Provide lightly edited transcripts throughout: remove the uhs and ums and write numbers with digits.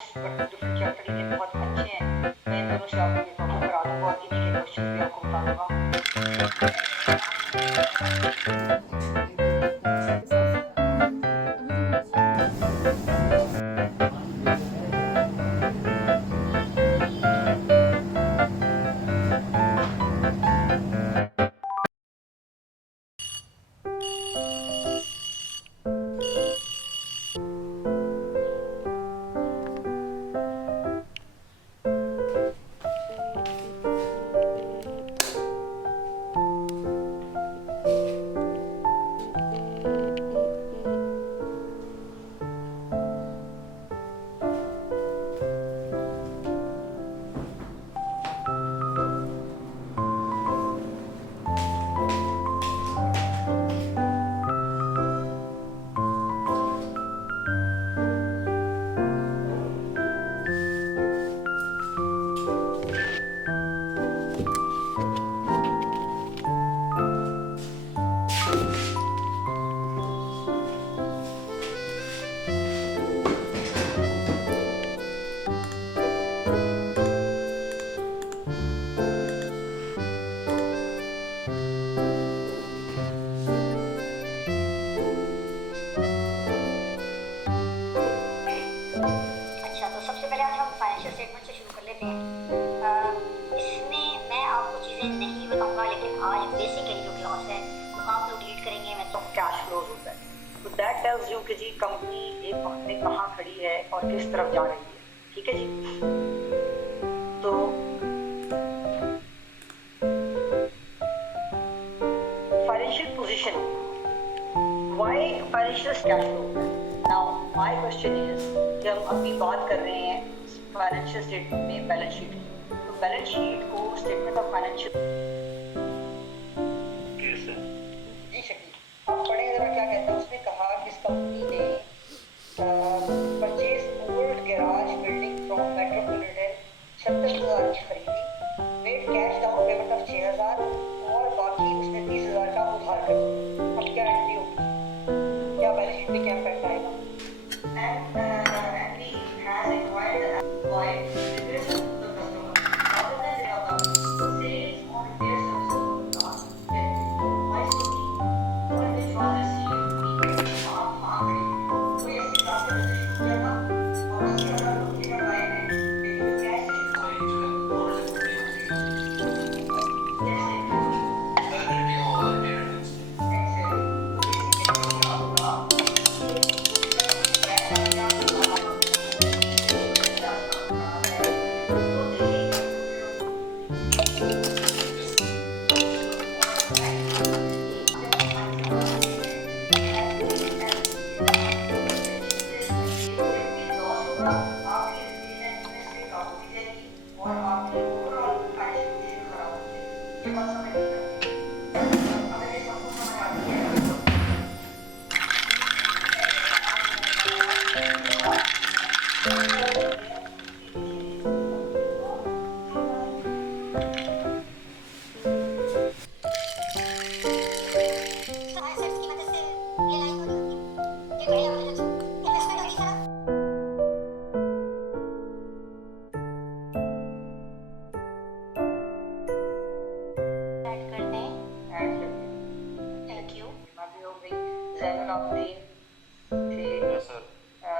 But different chapter के बहुत अच्छे हैं। मैं इन दोनों से आपको ये टॉपिक करा दूंगा और इन्हीं के क्वेश्चन भी आपको बता अच्छा, तो सबसे पहले आज हम फाइनेंशियल स्टेटमेंट से शुरू कर लेते हैं। इसमें मैं आपको चीज़ें नहीं बताऊंगा, लेकिन आज बेसिकली जो क्लास है वो आप लोग लीड करेंगे। मैं तो कैश फ्लोज होता है, तो दैट टेल्स यू कि जी कंपनी एक वक्त में कहाँ खड़ी है और किस तरफ जा रही है। ठीक है जी। तो financial position, why financial cash flow होता है। नाउ माय क्वेश्चन इज कि हम अभी बात कर रहे हैं फाइनेंशियल स्टेटमेंट में बैलेंस शीट की। तो बैलेंस शीट को स्टेटमेंट ऑफ फाइनेंशियल जी शकील आप पढ़े जरा क्या कहता है। उसने कहा कि इस कंपनी ने purchase old garage building from metropolitan 37,000 की खरीदी, made cash down payment of 6,000 और बाकी उसने 30,000 का उधार कर दिया। अब क्या एंट्री होगी, क्या बैलेंस शीट में क्या इम्पैक्ट आएगा। And Andy has acquired the employee regrets to the customer rather than their sales on their services not yet. Why so key? और which was received आप आखिरी कोई ऐसी बात है जैसे शुरू किया था और उसके अगर रोकने का टाइम है लेकिन कैश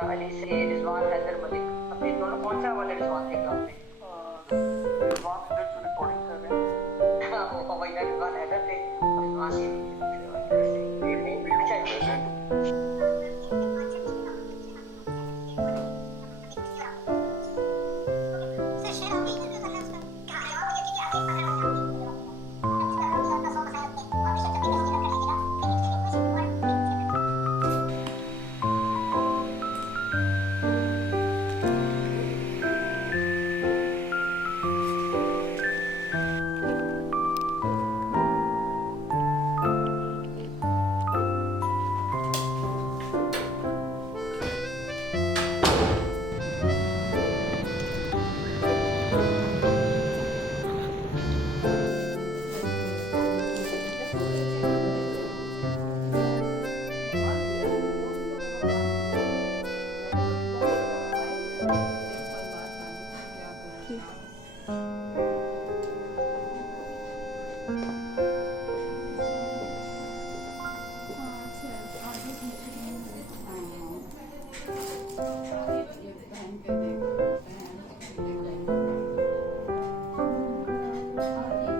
अली से रिजवान हैदर मलिक, अपने दोनों कौन सा वाला रिजवान थे क्लास में? रिजवान हैदर जो रिकॉर्डिंग कर रहे हैं। हाँ वो भैया रिजवान हैदर थे। रिजवान ये अच्छा ठीक।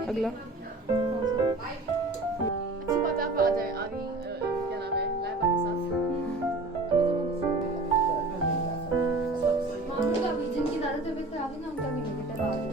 अगला अच्छी बात है, आप आ जाए आगे, क्या नाम है, लाइबा के साथ। मामू का विजन की ज्यादा तबीयत खराब है ना, उनका भी नहीं बेटा बाद में।